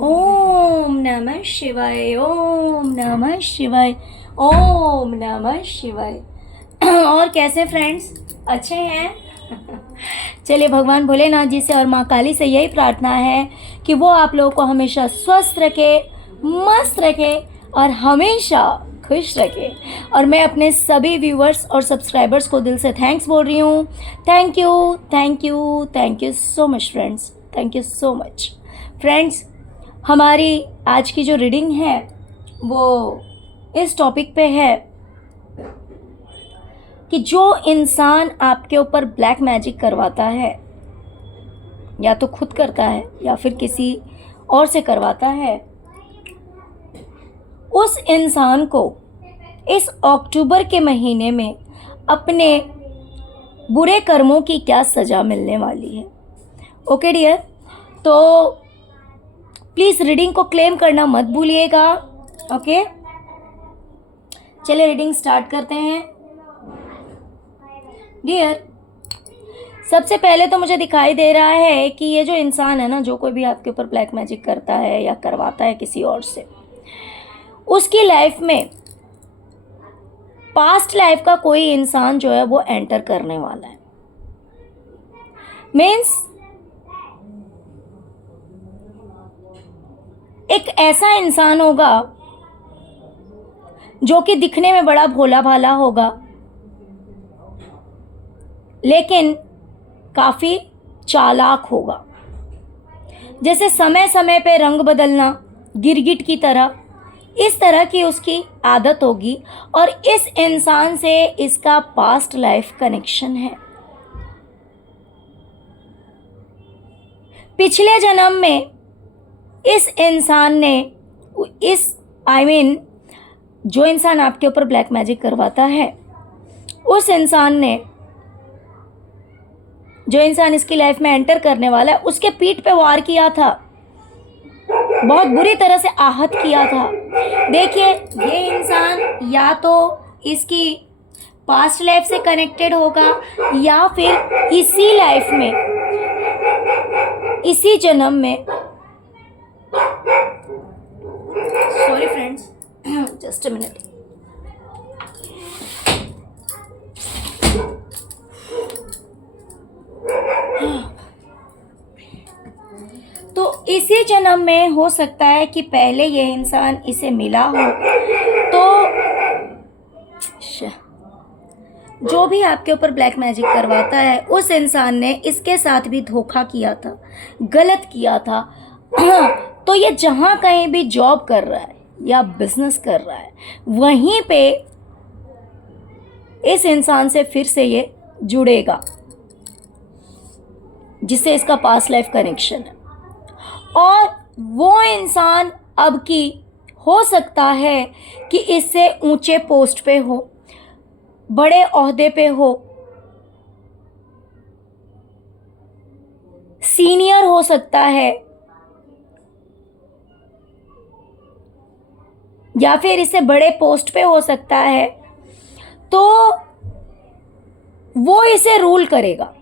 ओम नमः शिवाय, ओम नमः शिवाय, ओम नमः शिवाय। और कैसे फ्रेंड्स, अच्छे हैं? चलिए, भगवान भोलेनाथ जी से और माँ काली से यही प्रार्थना है कि वो आप लोगों को हमेशा स्वस्थ रखे, मस्त रखे और हमेशा खुश रखे। और मैं अपने सभी व्यूवर्स और सब्सक्राइबर्स को दिल से थैंक्स बोल रही हूँ। Thank you, thank you, thank you so much friends, thank you so much friends. हमारी आज की जो रीडिंग है वो इस टॉपिक पे है कि जो इंसान आपके ऊपर ब्लैक मैजिक करवाता है, या तो खुद करता है या फिर किसी और से करवाता है, उस इंसान को इस अक्टूबर के महीने में अपने बुरे कर्मों की क्या सज़ा मिलने वाली है। ओके डियर, तो प्लीज़ रीडिंग को क्लेम करना मत भूलिएगा। ओके, चलिए रीडिंग स्टार्ट करते हैं। डियर, सबसे पहले तो मुझे दिखाई दे रहा है कि ये जो इंसान है ना, जो कोई भी आपके ऊपर ब्लैक मैजिक करता है या करवाता है किसी और से, उसकी लाइफ में पास्ट लाइफ का कोई इंसान जो है वो एंटर करने वाला है। मीन्स एक ऐसा इंसान होगा जो कि दिखने में बड़ा भोला भाला होगा, लेकिन काफ़ी चालाक होगा। जैसे समय समय पे रंग बदलना, गिरगिट की तरह, इस तरह की उसकी आदत होगी। और इस इंसान से इसका पास्ट लाइफ कनेक्शन है। पिछले जन्म में इस इंसान ने जो इंसान आपके ऊपर ब्लैक मैजिक करवाता है, उस इंसान ने, जो इंसान इसकी लाइफ में एंटर करने वाला है, उसके पीठ पे वार किया था, बहुत बुरी तरह से आहत किया था। देखिए, ये इंसान या तो इसकी पास्ट लाइफ से कनेक्टेड होगा या फिर इसी लाइफ में, इसी जन्म में, sorry friends, just a minute. तो इसी जन्म में हो सकता है कि पहले ये इंसान इसे मिला हो, तो जो भी आपके ऊपर ब्लैक मैजिक करवाता है, उस इंसान ने इसके साथ भी धोखा किया था, गलत किया था। तो ये जहाँ कहीं भी जॉब कर रहा है या बिजनेस कर रहा है, वहीं पे इस इंसान से फिर से ये जुड़ेगा, जिससे इसका पास्ट लाइफ कनेक्शन है। और वो इंसान अब की हो सकता है कि इससे ऊंचे पोस्ट पे हो, बड़े ओहदे पे हो, सीनियर हो सकता है, या फिर इससे बड़े पोस्ट पे हो सकता है। तो वो इसे रूल करेगा।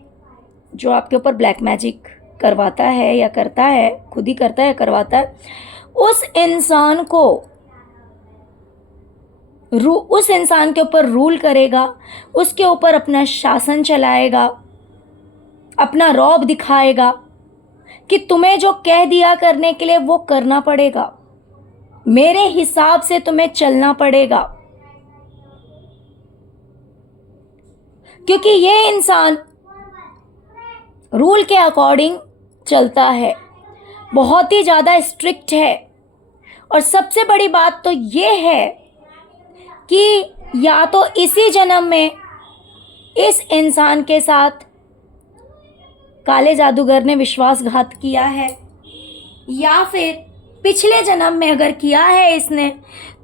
जो आपके ऊपर ब्लैक मैजिक करवाता है या करता है, खुद ही करता है, करवाता है, उस इंसान के ऊपर रूल करेगा, उसके ऊपर अपना शासन चलाएगा, अपना रौब दिखाएगा कि तुम्हें जो कह दिया करने के लिए वो करना पड़ेगा, मेरे हिसाब से तुम्हें चलना पड़ेगा। क्योंकि ये इंसान रूल के अकॉर्डिंग चलता है, बहुत ही ज़्यादा स्ट्रिक्ट है। और सबसे बड़ी बात तो ये है कि या तो इसी जन्म में इस इंसान के साथ काले जादूगर ने विश्वासघात किया है, या फिर पिछले जन्म में अगर किया है इसने,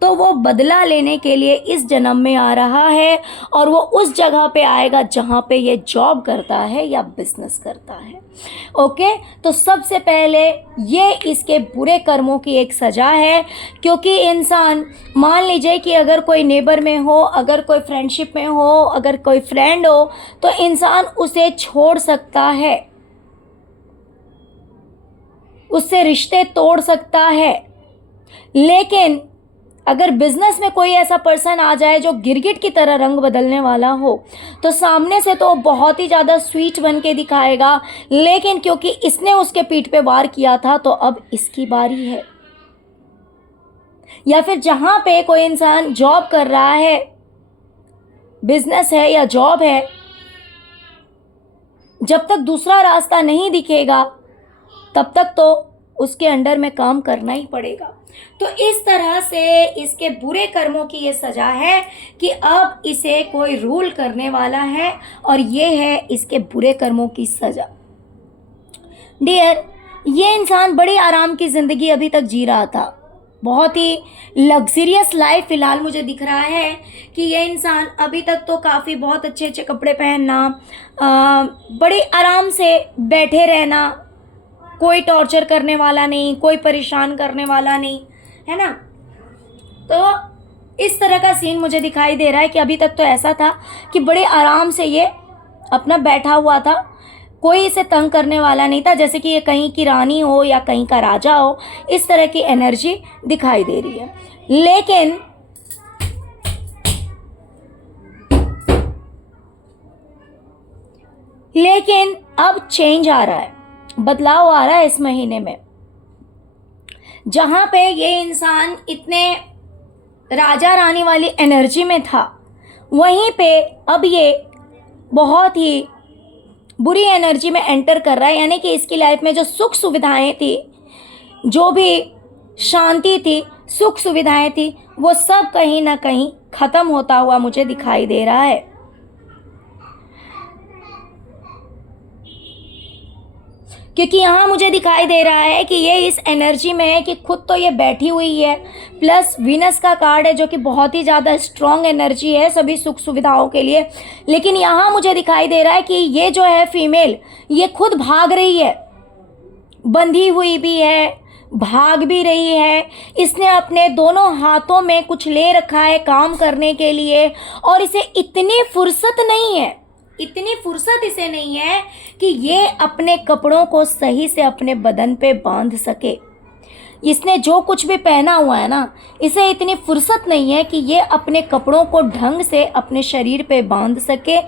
तो वो बदला लेने के लिए इस जन्म में आ रहा है। और वो उस जगह पे आएगा जहाँ पे ये जॉब करता है या बिजनेस करता है। ओके, तो सबसे पहले ये इसके बुरे कर्मों की एक सज़ा है। क्योंकि इंसान, मान लीजिए कि अगर कोई नेबर में हो, अगर कोई फ्रेंडशिप में हो, अगर कोई फ्रेंड हो, तो इंसान उसे छोड़ सकता है, उससे रिश्ते तोड़ सकता है। लेकिन अगर बिजनेस में कोई ऐसा पर्सन आ जाए जो गिरगिट की तरह रंग बदलने वाला हो, तो सामने से तो बहुत ही ज़्यादा स्वीट बन के दिखाएगा, लेकिन क्योंकि इसने उसके पीठ पे वार किया था तो अब इसकी बारी है। या फिर जहाँ पे कोई इंसान जॉब कर रहा है, बिजनेस है या जॉब है, जब तक दूसरा रास्ता नहीं दिखेगा तब तक तो उसके अंडर में काम करना ही पड़ेगा। तो इस तरह से इसके बुरे कर्मों की ये सजा है कि अब इसे कोई रूल करने वाला है, और ये है इसके बुरे कर्मों की सजा। डियर, ये इंसान बड़ी आराम की ज़िंदगी अभी तक जी रहा था, बहुत ही लग्जरियस लाइफ फिलहाल मुझे दिख रहा है कि ये इंसान अभी तक तो काफ़ी बहुत अच्छे अच्छे कपड़े पहनना, बड़े आराम से बैठे रहना, कोई टॉर्चर करने वाला नहीं, कोई परेशान करने वाला नहीं, है ना। तो इस तरह का सीन मुझे दिखाई दे रहा है कि अभी तक तो ऐसा था कि बड़े आराम से ये अपना बैठा हुआ था, कोई इसे तंग करने वाला नहीं था, जैसे कि ये कहीं की रानी हो या कहीं का राजा हो, इस तरह की एनर्जी दिखाई दे रही है। लेकिन अब चेंज आ रहा है, बदलाव आ रहा है इस महीने में। जहाँ पे ये इंसान इतने राजा रानी वाली एनर्जी में था, वहीं पे अब ये बहुत ही बुरी एनर्जी में एंटर कर रहा है। यानी कि इसकी लाइफ में जो सुख सुविधाएं थी, जो भी शांति थी, सुख सुविधाएं थी, वो सब कहीं ना कहीं ख़त्म होता हुआ मुझे दिखाई दे रहा है। क्योंकि यहाँ मुझे दिखाई दे रहा है कि ये इस एनर्जी में है कि खुद तो ये बैठी हुई है, प्लस वीनस का कार्ड है जो कि बहुत ही ज़्यादा स्ट्रॉन्ग एनर्जी है सभी सुख सुविधाओं के लिए। लेकिन यहाँ मुझे दिखाई दे रहा है कि ये जो है फीमेल, ये खुद भाग रही है, बंधी हुई भी है, भाग भी रही है। इसने अपने दोनों हाथों में कुछ ले रखा है काम करने के लिए, और इसे इतनी फुर्सत नहीं है, इतनी फुर्सत इसे नहीं है कि ये अपने कपड़ों को सही से अपने बदन पे बांध सके। इसने जो कुछ भी पहना हुआ है ना, इसे इतनी फुर्सत नहीं है कि ये अपने कपड़ों को ढंग से अपने शरीर पे बांध सके,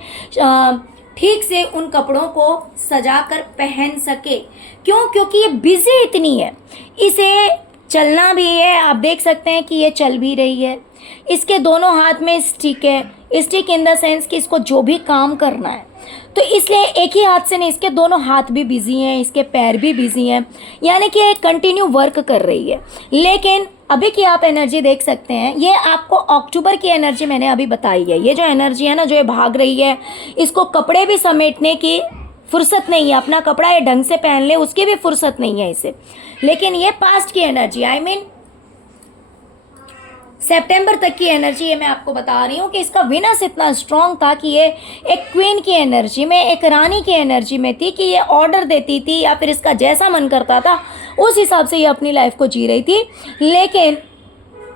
ठीक से उन कपड़ों को सजा कर पहन सके। क्यों? क्योंकि ये बिजी इतनी है, इसे चलना भी है। आप देख सकते हैं कि ये चल भी रही है, इसके दोनों हाथ में स्टिक है, स्टिक इन द सेंस कि इसको जो भी काम करना है, तो इसलिए एक ही हाथ से नहीं, इसके दोनों हाथ भी बिजी हैं, इसके पैर भी बिजी हैं, यानी कि कंटिन्यू वर्क कर रही है। लेकिन अभी की आप एनर्जी देख सकते हैं, ये आपको अक्टूबर की एनर्जी मैंने अभी बताई है। ये जो एनर्जी है ना, जो ये भाग रही है, इसको कपड़े भी समेटने की फुर्सत नहीं है, अपना कपड़ा ये ढंग से पहन ले उसकी भी फुर्सत नहीं है इसे। लेकिन ये पास्ट की एनर्जी, आई मीन सितंबर तक की एनर्जी, ये मैं आपको बता रही हूँ कि इसका विनस इतना स्ट्रॉन्ग था कि ये एक क्वीन की एनर्जी में, एक रानी की एनर्जी में थी कि ये ऑर्डर देती थी या फिर इसका जैसा मन करता था उस हिसाब से ये अपनी लाइफ को जी रही थी। लेकिन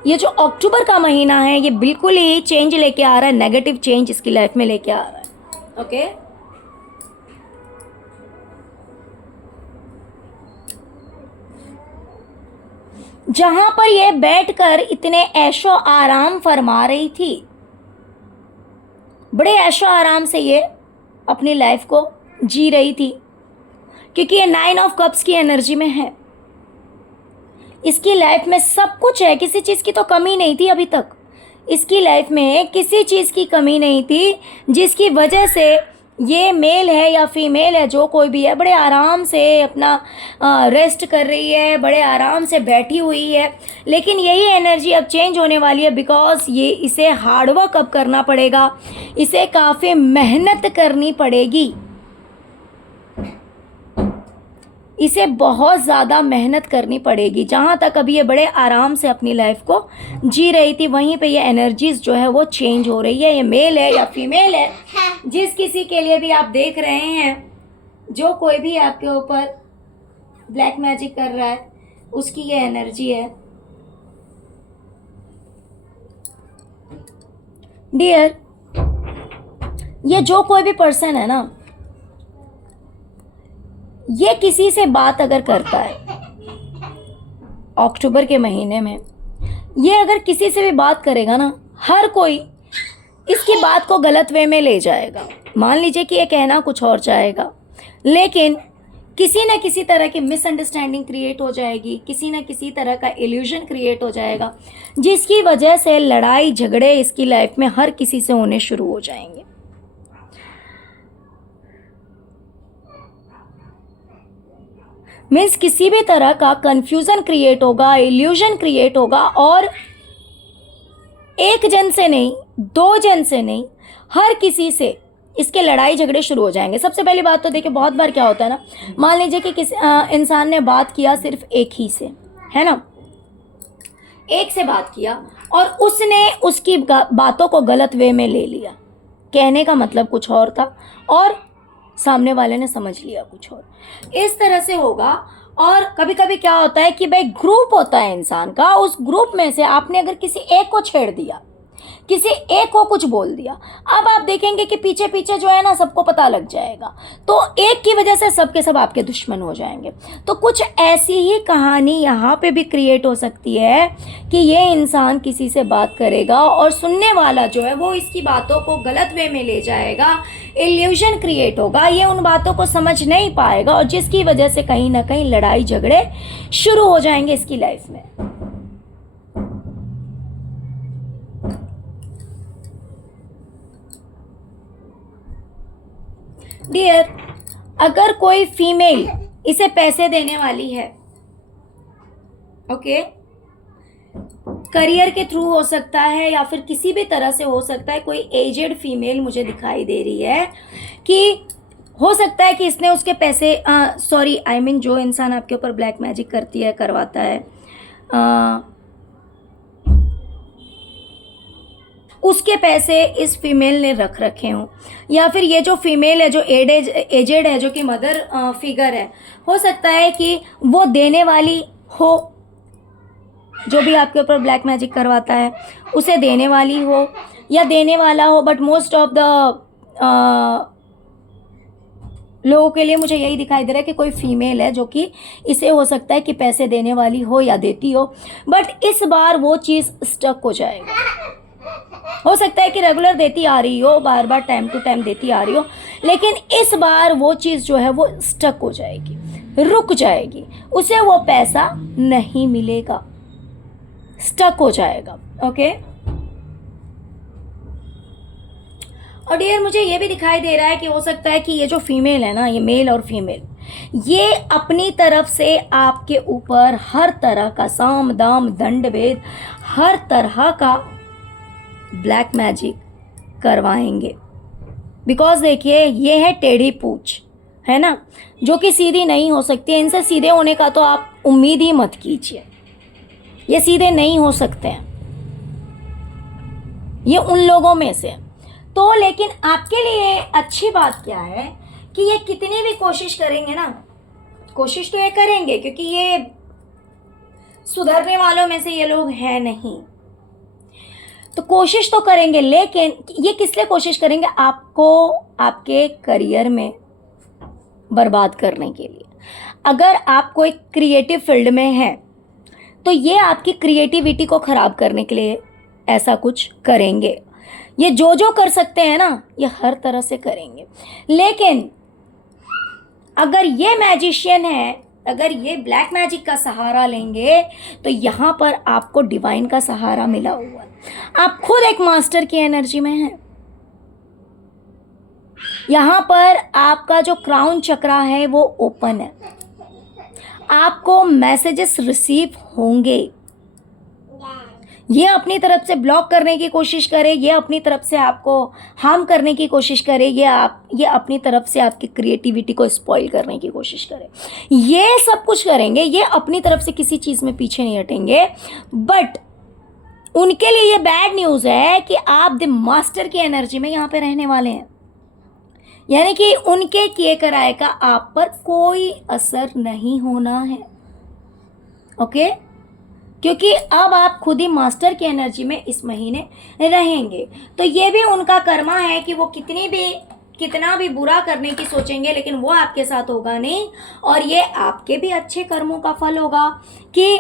ये जो अक्टूबर का महीना है, ये बिल्कुल ही चेंज लेके आ रहा है, नेगेटिव चेंज इसकी लाइफ में लेके आ रहा है। ओके, जहां पर ये बैठकर इतने ऐशो आराम फरमा रही थी, बड़े ऐशो आराम से ये अपनी लाइफ को जी रही थी, क्योंकि ये 9 ऑफ कप्स की एनर्जी में है। इसकी लाइफ में सब कुछ है, किसी चीज़ की तो कमी नहीं थी अभी तक। इसकी लाइफ में किसी चीज़ की कमी नहीं थी, जिसकी वजह से ये मेल है या फीमेल है, जो कोई भी है, बड़े आराम से अपना रेस्ट कर रही है, बड़े आराम से बैठी हुई है। लेकिन यही एनर्जी अब चेंज होने वाली है, बिकॉज ये इसे हार्डवर्क अब करना पड़ेगा, इसे काफ़ी मेहनत करनी पड़ेगी, इसे बहुत ज़्यादा मेहनत करनी पड़ेगी। जहाँ तक अभी ये बड़े आराम से अपनी लाइफ को जी रही थी, वहीं पे ये एनर्जीज जो है वो चेंज हो रही है। ये मेल है या फीमेल है, जिस किसी के लिए भी आप देख रहे हैं, जो कोई भी आपके ऊपर ब्लैक मैजिक कर रहा है, उसकी ये एनर्जी है। डियर, ये जो कोई भी पर्सन है ना, ये किसी से बात अगर करता है अक्टूबर के महीने में, ये अगर किसी से भी बात करेगा ना, हर कोई इसकी बात को गलत वे में ले जाएगा। मान लीजिए कि ये कहना कुछ और चाहेगा, लेकिन किसी न किसी तरह की मिसअंडरस्टैंडिंग क्रिएट हो जाएगी, किसी न किसी तरह का इल्यूजन क्रिएट हो जाएगा, जिसकी वजह से लड़ाई झगड़े इसकी लाइफ में हर किसी से होने शुरू हो जाएंगे। मीन्स किसी भी तरह का कंफ्यूजन क्रिएट होगा, इल्यूजन क्रिएट होगा, और एक जन से नहीं, दो जन से नहीं, हर किसी से इसके लड़ाई झगड़े शुरू हो जाएंगे। सबसे पहली बात तो देखिए, बहुत बार क्या होता है ना, मान लीजिए कि किसी इंसान ने बात किया सिर्फ एक ही से, है ना, एक से बात किया और उसने उसकी बातों को गलत वे में ले लिया, कहने का मतलब कुछ और था और सामने वाले ने समझ लिया कुछ और, इस तरह से होगा। और कभी कभी क्या होता है कि भाई ग्रुप होता है इंसान का, उस ग्रुप में से आपने अगर किसी एक को छेड़ दिया, किसी एक को कुछ बोल दिया, अब आप देखेंगे कि पीछे पीछे जो है ना सबको पता लग जाएगा, तो एक की वजह से सब के सब आपके दुश्मन हो जाएंगे। तो कुछ ऐसी ही कहानी यहाँ पे भी क्रिएट हो सकती है कि ये इंसान किसी से बात करेगा और सुनने वाला जो है वो इसकी बातों को गलत वे में ले जाएगा, इल्यूजन क्रिएट होगा, ये उन बातों को समझ नहीं पाएगा और जिसकी वजह से कहीं ना कहीं लड़ाई झगड़े शुरू हो जाएंगे इसकी लाइफ में। डियर, अगर कोई फीमेल इसे पैसे देने वाली है, ओके, करियर के थ्रू हो सकता है या फिर किसी भी तरह से हो सकता है, कोई एजेड फीमेल मुझे दिखाई दे रही है कि हो सकता है कि इसने उसके पैसे सॉरी आई मीन जो इंसान आपके ऊपर ब्लैक मैजिक करती है, करवाता है, उसके पैसे इस फीमेल ने रख रखे हों, या फिर ये जो फीमेल है जो एजेड है, जो कि मदर फिगर है, हो सकता है कि वो देने वाली हो, जो भी आपके ऊपर ब्लैक मैजिक करवाता है उसे देने वाली हो या देने वाला हो। बट मोस्ट ऑफ द लोगों के लिए मुझे यही दिखाई दे रहा है कि कोई फीमेल है जो कि इसे हो सकता है कि पैसे देने वाली हो या देती हो, बट इस बार वो चीज़ स्टक हो जाएगा। हो सकता है कि रेगुलर देती आ रही हो, बार बार टाइम टू टाइम देती आ रही हो, लेकिन इस बार वो चीज़ जो है वो स्टक हो जाएगी, रुक जाएगी, उसे वो पैसा नहीं मिलेगा, स्टक हो जाएगा। ओके। और डियर, मुझे ये भी दिखाई दे रहा है कि हो सकता है कि ये जो फीमेल है ना, ये मेल और फीमेल, ये अपनी तरफ से आपके ऊपर हर तरह का साम दाम दंड भेद, हर तरह का ब्लैक मैजिक करवाएंगे। बिकॉज देखिए, ये है टेढ़ी पूछ, है ना, जो कि सीधी नहीं हो सकती है। इनसे सीधे होने का तो आप उम्मीद ही मत कीजिए, ये सीधे नहीं हो सकते हैं, ये उन लोगों में से। तो लेकिन आपके लिए अच्छी बात क्या है कि ये कितनी भी कोशिश करेंगे ना, कोशिश तो ये करेंगे क्योंकि ये सुधरने वालों में से ये लोग हैं नहीं, तो कोशिश तो करेंगे, लेकिन ये किस लिए कोशिश करेंगे? आपको आपके करियर में बर्बाद करने के लिए। अगर आप कोई क्रिएटिव फील्ड में हैं तो ये आपकी क्रिएटिविटी को ख़राब करने के लिए ऐसा कुछ करेंगे। ये जो जो कर सकते हैं ना, ये हर तरह से करेंगे। लेकिन अगर ये मैजिशियन है, अगर ये ब्लैक मैजिक का सहारा लेंगे, तो यहाँ पर आपको डिवाइन का सहारा मिला हुआ है। आप खुद एक मास्टर की एनर्जी में हैं। यहाँ पर आपका जो क्राउन चक्रा है वो ओपन है, आपको मैसेजेस रिसीव होंगे। ये अपनी तरफ से ब्लॉक करने की कोशिश करे, ये अपनी तरफ से आपको हार्म करने की कोशिश करे, ये अपनी तरफ से आपकी क्रिएटिविटी को स्पॉइल करने की कोशिश करे, ये सब कुछ करेंगे। ये अपनी तरफ से किसी चीज़ में पीछे नहीं हटेंगे। बट उनके लिए ये बैड न्यूज़ है कि आप द मास्टर की एनर्जी में यहाँ पे रहने वाले हैं, यानी कि उनके किए कराए का आप पर कोई असर नहीं होना है। ओके, क्योंकि अब आप खुद ही मास्टर की एनर्जी में इस महीने रहेंगे। तो ये भी उनका कर्मा है कि वो कितना भी बुरा करने की सोचेंगे, लेकिन वो आपके साथ होगा नहीं, और ये आपके भी अच्छे कर्मों का फल होगा कि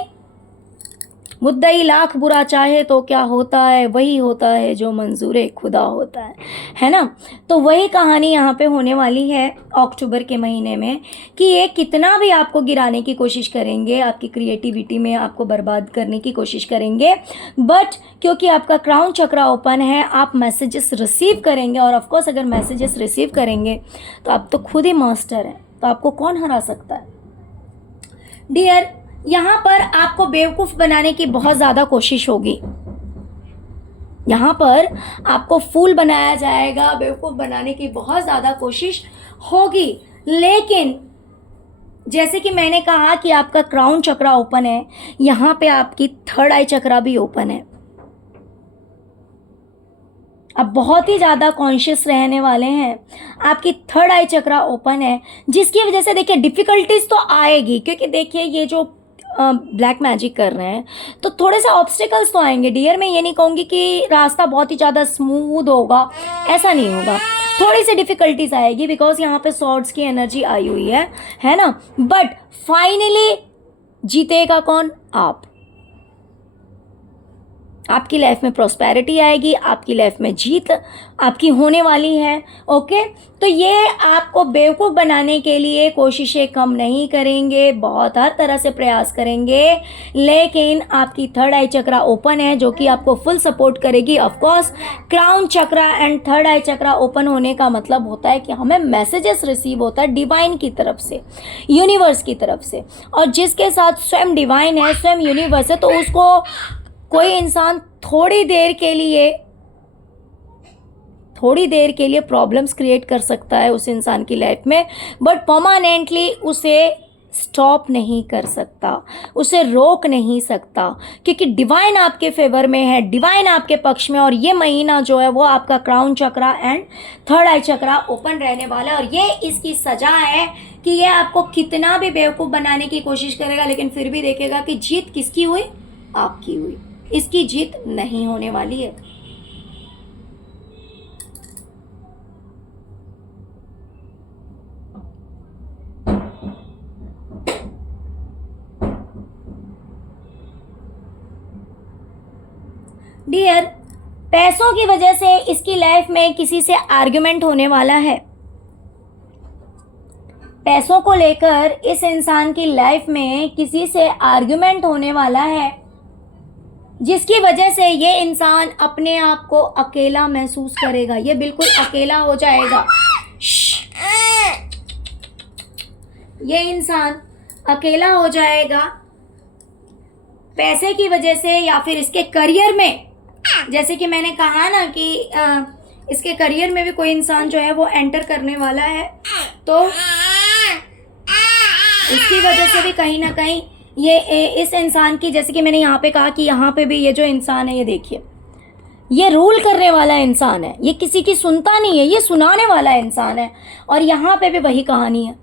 मुद्दई लाख बुरा चाहे तो क्या होता है, वही होता है जो मंजूर खुदा होता है ना। तो वही कहानी यहाँ पे होने वाली है अक्टूबर के महीने में, कि ये कितना भी आपको गिराने की कोशिश करेंगे, आपकी क्रिएटिविटी में आपको बर्बाद करने की कोशिश करेंगे, बट क्योंकि आपका क्राउन चक्रा ओपन है, आप मैसेजेस रिसीव करेंगे। और ऑफकोर्स अगर मैसेजेस रिसीव करेंगे तो आप तो खुद ही मास्टर हैं, तो आपको कौन हरा सकता है डियर। यहाँ पर आपको बेवकूफ़ बनाने की बहुत ज़्यादा कोशिश होगी, यहाँ पर आपको फूल बनाया जाएगा, बेवकूफ़ बनाने की बहुत ज़्यादा कोशिश होगी। लेकिन जैसे कि मैंने कहा कि आपका क्राउन चक्रा ओपन है, यहाँ पे आपकी थर्ड आई चक्रा भी ओपन है। आप बहुत ही ज़्यादा कॉन्शियस रहने वाले हैं, आपकी थर्ड आई चक्रा ओपन है, जिसकी वजह से देखिए डिफ़िकल्टीज तो आएगी, क्योंकि देखिए ये जो ब्लैक मैजिक कर रहे हैं तो थोड़े से ऑब्स्टिकल्स तो आएंगे डियर। मैं ये नहीं कहूँगी कि रास्ता बहुत ही ज़्यादा स्मूथ होगा, ऐसा नहीं होगा, थोड़ी सी डिफ़िकल्टीज आएगी, बिकॉज यहाँ पे सॉर्ड्स की एनर्जी आई हुई है ना। बट फाइनली जीतेगा कौन? आप। आपकी लाइफ में प्रॉस्पेरिटी आएगी, आपकी लाइफ में जीत आपकी होने वाली है। ओके, तो ये आपको बेवकूफ़ बनाने के लिए कोशिशें कम नहीं करेंगे, बहुत हर तरह से प्रयास करेंगे, लेकिन आपकी थर्ड आई चक्रा ओपन है जो कि आपको फुल सपोर्ट करेगी। Of course crown chakra and third I chakra open होने का मतलब होता है कि हमें मैसेजेस रिसीव होता है डिवाइन की तरफ से, यूनिवर्स की तरफ से, और जिसके साथ स्वयं डिवाइन है, स्वयं यूनिवर्स है, तो उसको कोई इंसान थोड़ी देर के लिए प्रॉब्लम्स क्रिएट कर सकता है उस इंसान की लाइफ में, बट परमानेंटली उसे स्टॉप नहीं कर सकता, उसे रोक नहीं सकता, क्योंकि डिवाइन आपके फेवर में है, डिवाइन आपके पक्ष में। और ये महीना जो है वो आपका crown chakra and third I chakra open रहने वाला है, और ये इसकी सजा है कि ये आपको कितना भी बेवकूफ़ बनाने की कोशिश करेगा, लेकिन फिर भी देखेगा कि जीत किसकी हुई? आपकी हुई। इसकी जीत नहीं होने वाली है। डियर, पैसों की वजह से इसकी लाइफ में किसी से आर्ग्यूमेंट होने वाला है। पैसों को लेकर इस इंसान की लाइफ में किसी से आर्ग्यूमेंट होने वाला है, जिसकी वजह से ये इंसान अपने आप को अकेला महसूस करेगा, ये बिल्कुल अकेला हो जाएगा। ये इंसान अकेला हो जाएगा पैसे की वजह से, या फिर इसके करियर में, जैसे कि मैंने कहा ना कि इसके करियर में भी कोई इंसान जो है वो एंटर करने वाला है, तो उसकी वजह से भी कहीं ना कहीं ये इस इंसान की, जैसे कि मैंने यहाँ पे कहा कि यहाँ पे भी ये जो इंसान है, ये देखिए, ये रूल करने वाला इंसान है, ये किसी की सुनता नहीं है, ये सुनाने वाला इंसान है। और यहाँ पे भी वही कहानी है,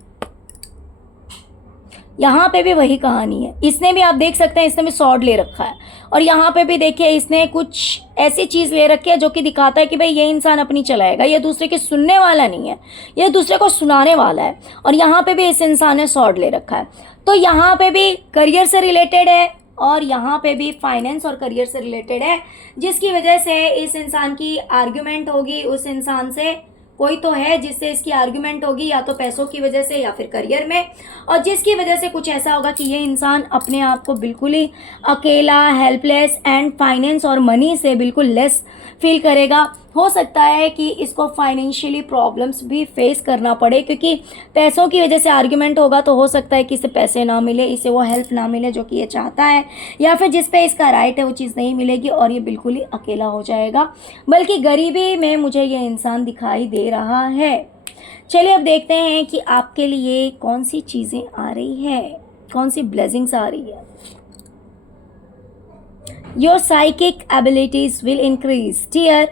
यहाँ पे भी वही कहानी है। इसने भी, आप देख सकते हैं, इसने भी सॉर्ड ले रखा है, और यहाँ पे भी देखिए इसने कुछ ऐसी चीज़ ले रखी है जो कि दिखाता है कि भाई ये इंसान अपनी चलाएगा, ये दूसरे के सुनने वाला नहीं है, ये दूसरे को सुनाने वाला है। और यहाँ पे भी इस इंसान ने सॉर्ड ले रखा है, तो यहाँ पे भी करियर से रिलेटेड है, और यहाँ पे भी फाइनेंस और करियर से रिलेटेड है, जिसकी वजह से इस इंसान की आर्ग्यूमेंट होगी उस इंसान से। कोई तो है जिससे इसकी आर्ग्यूमेंट होगी, या तो पैसों की वजह से या फिर करियर में, और जिसकी वजह से कुछ ऐसा होगा कि ये इंसान अपने आप को बिल्कुल ही अकेला, हेल्पलेस एंड फाइनेंस और मनी से बिल्कुल लेस फील करेगा। हो सकता है कि इसको फाइनेंशियली प्रॉब्लम्स भी फेस करना पड़े, क्योंकि पैसों की वजह से आर्ग्यूमेंट होगा, तो हो सकता है कि इसे पैसे ना मिले, इसे वो हेल्प ना मिले जो कि ये चाहता है, या फिर जिस पे इसका राइट है वो चीज़ नहीं मिलेगी, और ये बिल्कुल ही अकेला हो जाएगा। बल्कि गरीबी में मुझे ये इंसान दिखाई दे रहा है। चलिए अब देखते हैं कि आपके लिए कौन सी चीज़ें आ रही है, कौन सी ब्लेसिंग्स आ रही है। Your psychic abilities will increase dear.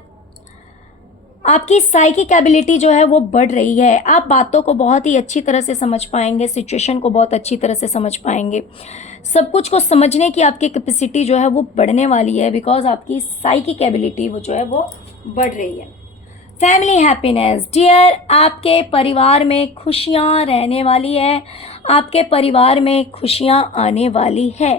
आपकी साइकिक एबिलिटी जो है वो बढ़ रही है, आप बातों को बहुत ही अच्छी तरह से समझ पाएंगे, सिचुएशन को बहुत अच्छी तरह से समझ पाएंगे, सब कुछ को समझने की आपकी कैपेसिटी जो है वो बढ़ने वाली है, बिकॉज आपकी साइकिक एबिलिटी वो जो है वो बढ़ रही है। फैमिली हैप्पीनेस डियर, आपके परिवार में खुशियाँ रहने वाली है, आपके परिवार में खुशियाँ आने वाली है।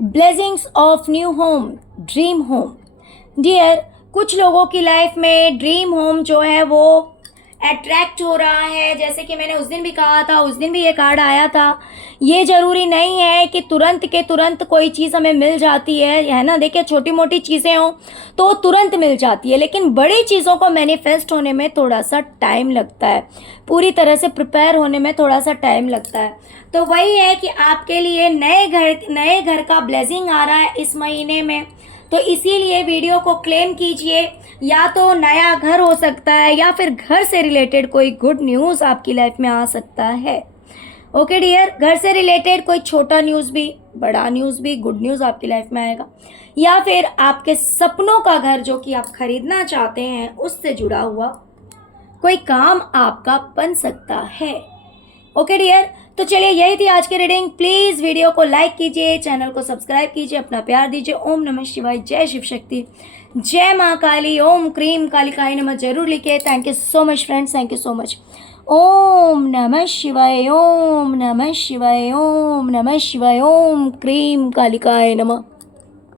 Blessings of new home, dream home. Dear, कुछ लोगों की लाइफ में ड्रीम होम जो है वो अट्रैक्ट हो रहा है। जैसे कि मैंने उस दिन भी कहा था, उस दिन भी ये कार्ड आया था। ये ज़रूरी नहीं है कि तुरंत के तुरंत कोई चीज़ हमें मिल जाती है ना। देखिए, छोटी मोटी चीज़ें हों तो तुरंत मिल जाती है, लेकिन बड़ी चीज़ों को मैनिफेस्ट होने में थोड़ा सा टाइम लगता है, पूरी तरह से प्रिपेयर होने में थोड़ा सा टाइम लगता है। तो वही है कि आपके लिए नए घर का ब्लेसिंग आ रहा है इस महीने में। तो इसीलिए वीडियो को क्लेम कीजिए। या तो नया घर हो सकता है या फिर घर से रिलेटेड कोई गुड न्यूज़ आपकी लाइफ में आ सकता है। ओके डियर, घर से रिलेटेड कोई छोटा न्यूज़ भी, बड़ा न्यूज़ भी, गुड न्यूज़ आपकी लाइफ में आएगा। या फिर आपके सपनों का घर जो कि आप खरीदना चाहते हैं उससे जुड़ा हुआ कोई काम आपका बन सकता है। ओके डियर, तो चलिए यही थी आज की रीडिंग। प्लीज़ वीडियो को लाइक कीजिए, चैनल को सब्सक्राइब कीजिए, अपना प्यार दीजिए। ओम नमः शिवाय, जय शिव शक्ति, जय माँ काली, ओम क्रीम कालिकाय नमः जरूर लिखिए। Thank you so much friends, thank you so much. ओम नमः शिवाय, ओम नमः शिवाय, ओम नमः शिवाय, ओम क्रीम कालिकाय नमः।